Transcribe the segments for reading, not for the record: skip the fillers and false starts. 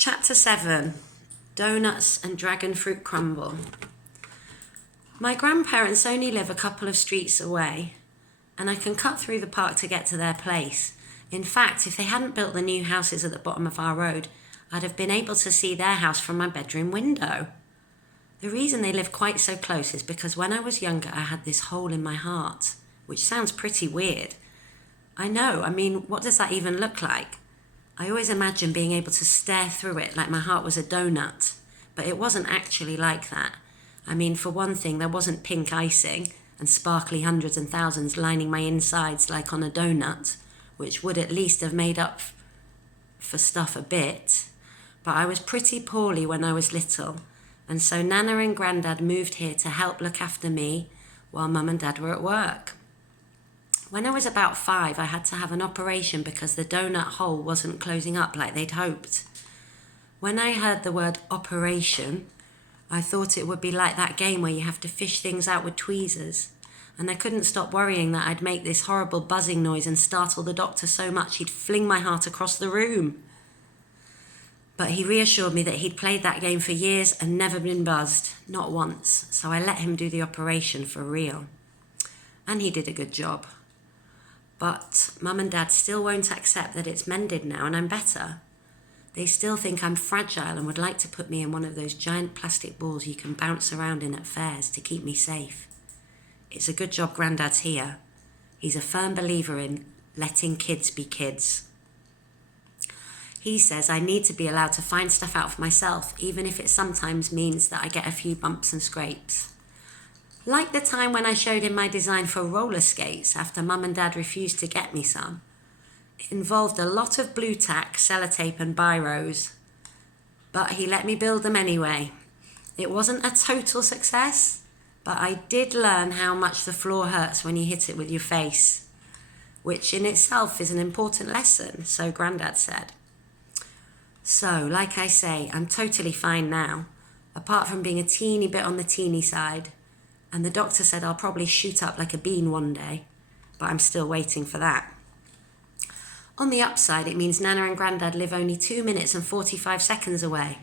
Chapter 7, Donuts and Dragon Fruit Crumble. My grandparents only live a couple of streets away, and I can cut through the park to get to their place. In fact, if they hadn't built the new houses at the bottom of our road, I'd have been able to see their house from my bedroom window. The reason they live quite so close is because when I was younger, I had this hole in my heart, which sounds pretty weird. I know, what does that even look like? I always imagined being able to stare through it like my heart was a donut, but it wasn't actually like that. For one thing, there wasn't pink icing and sparkly hundreds and thousands lining my insides like on a donut, which would at least have made up for stuff a bit. But I was pretty poorly when I was little, and so Nana and Grandad moved here to help look after me while Mum and Dad were at work. When I was about 5, I had to have an operation because the donut hole wasn't closing up like they'd hoped. When I heard the word operation, I thought it would be like that game where you have to fish things out with tweezers, and I couldn't stop worrying that I'd make this horrible buzzing noise and startle the doctor so much he'd fling my heart across the room. But he reassured me that he'd played that game for years and never been buzzed, not once, so I let him do the operation for real. And he did a good job. But Mum and Dad still won't accept that it's mended now and I'm better. They still think I'm fragile and would like to put me in one of those giant plastic balls you can bounce around in at fairs to keep me safe. It's a good job Grandad's here. He's a firm believer in letting kids be kids. He says I need to be allowed to find stuff out for myself, even if it sometimes means that I get a few bumps and scrapes. Like the time when I showed him my design for roller skates after Mum and Dad refused to get me some. It involved a lot of blue tack, sellotape and biros, but he let me build them anyway. It wasn't a total success, but I did learn how much the floor hurts when you hit it with your face, which in itself is an important lesson, so Grandad said. So, like I say, I'm totally fine now, apart from being a teeny bit on the teeny side. And the doctor said I'll probably shoot up like a bean one day, but I'm still waiting for that. On the upside, it means Nana and Grandad live only 2 minutes and 45 seconds away.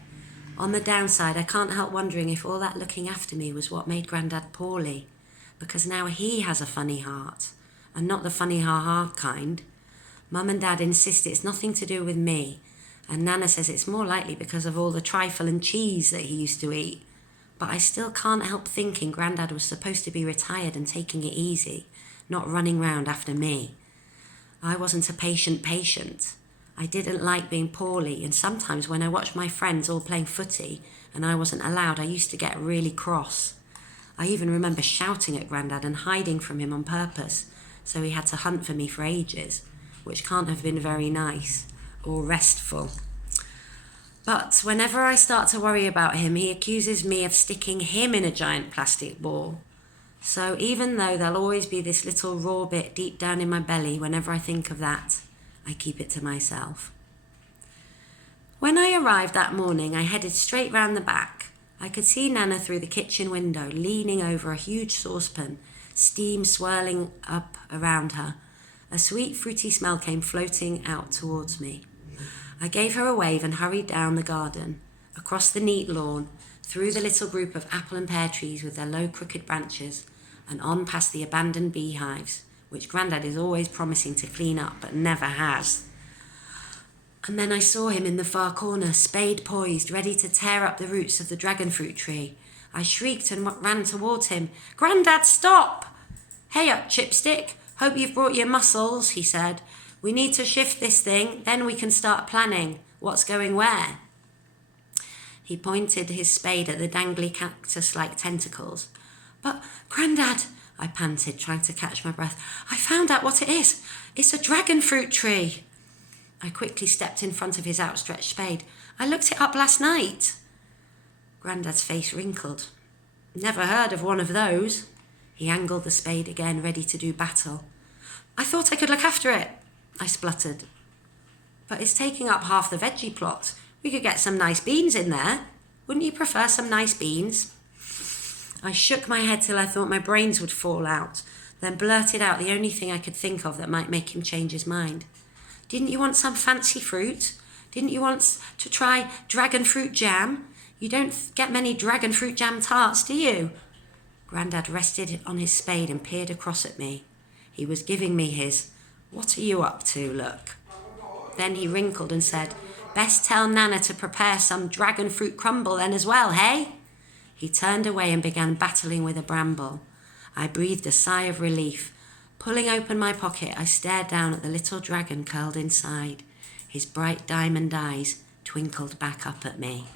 On the downside, I can't help wondering if all that looking after me was what made Grandad poorly, because now he has a funny heart, and not the funny ha-ha kind. Mum and Dad insist it's nothing to do with me, and Nana says it's more likely because of all the trifle and cheese that he used to eat. But I still can't help thinking Grandad was supposed to be retired and taking it easy, not running round after me. I wasn't a patient. I didn't like being poorly, and sometimes when I watched my friends all playing footy and I wasn't allowed, I used to get really cross. I even remember shouting at Grandad and hiding from him on purpose, so he had to hunt for me for ages, which can't have been very nice or restful. But whenever I start to worry about him, he accuses me of sticking him in a giant plastic ball. So even though there'll always be this little raw bit deep down in my belly whenever I think of that, I keep it to myself. When I arrived that morning, I headed straight round the back. I could see Nana through the kitchen window, leaning over a huge saucepan, steam swirling up around her. A sweet, fruity smell came floating out towards me. I gave her a wave and hurried down the garden, across the neat lawn, through the little group of apple and pear trees with their low crooked branches, and on past the abandoned beehives, which Grandad is always promising to clean up but never has. And then I saw him in the far corner, spade poised, ready to tear up the roots of the dragon fruit tree. I shrieked and ran towards him. "Grandad, stop!" "Hey up, Chipstick. Hope you've brought your muscles," he said. "We need to shift this thing, then we can start planning what's going where." He pointed his spade at the dangly cactus-like tentacles. "But, Grandad," I panted, trying to catch my breath, "I found out what it is. It's a dragon fruit tree." I quickly stepped in front of his outstretched spade. "I looked it up last night." Grandad's face wrinkled. "Never heard of one of those." He angled the spade again, ready to do battle. "I thought I could look after it," I spluttered. "But it's taking up half the veggie plot. We could get some nice beans in there. Wouldn't you prefer some nice beans?" I shook my head till I thought my brains would fall out, then blurted out the only thing I could think of that might make him change his mind. "Didn't you want some fancy fruit? Didn't you want to try dragon fruit jam? You don't get many dragon fruit jam tarts, do you? Grandad rested on his spade and peered across at me. He was giving me his, "What are you up to?" look. Then he wrinkled and said, "Best tell Nana to prepare some dragon fruit crumble then as well, hey?" He turned away and began battling with a bramble. I breathed a sigh of relief. Pulling open my pocket, I stared down at the little dragon curled inside. His bright diamond eyes twinkled back up at me.